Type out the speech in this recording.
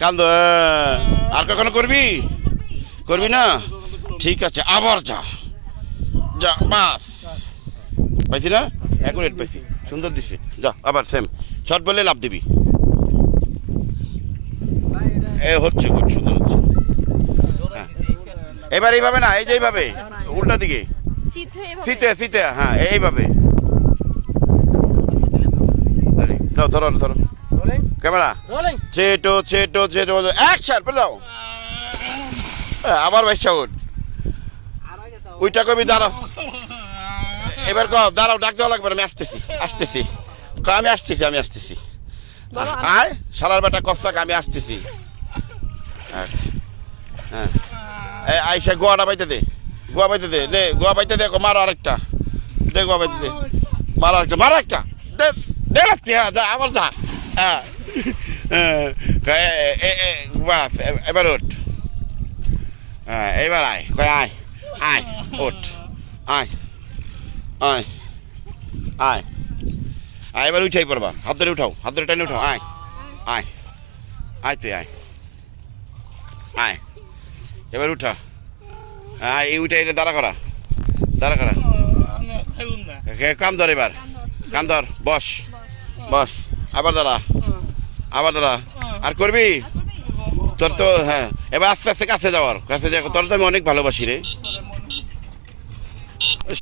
কান্দ আর কখনো করবি করবি না ঠিক আছে আবার যা যা বাস পাইছি না অ্যাকুরেট পাইছি সুন্দর দিছি যা আবার সেম শর্ট বলে লাভ দিবি এ হচ্ছে খুব সুন্দর হচ্ছে এবার এইভাবে না এই যে এইভাবে উল্টা দিকে শীতে শীতে হ্যাঁ এইভাবে ধরো ধরো ধরো ক্যামেরা ছেটো ছেটো ছেটো অ্যাকশন করে দাও আবার বাইশা উঠ ওইটা কবি দাঁড়াও এবার দাঁড়াও ডাক দেওয়া লাগবে আমি আসতেছি আসতেছি আমি আসতেছি আমি আসতেছি আয় সালার বেটা কস্তাক আমি আসতেছি হ্যাঁ আইসা গোয়াটা বাইতে দে গোয়া বাইতে দে নে গোয়া বাইতে দে মারো আরেকটা দে গোয়া বাইতে দে মারো একটা দে দে লাগছে হ্যাঁ যা আবার যা হ্যাঁ বাস এবার ওঠ হ্যাঁ এবার আয় কয় আয় আয় ওঠ আয় আয় আয় আয় এবার উঠাই পড়বা হাত ধরে উঠাও হাত ধরে টাইনে উঠাও আয় আয় আয় তুই আয় আয় এবার উঠা হ্যাঁ এই উঠে এটা দাঁড়া করা কাম ধর এবার কাম ধর বস বস আবার দাঁড়া আর করবি তোর তো হ্যাঁ এবার আস্তে আস্তে কাছে যাওয়ার কাছে তোর তো আমি অনেক ভালোবাসি রে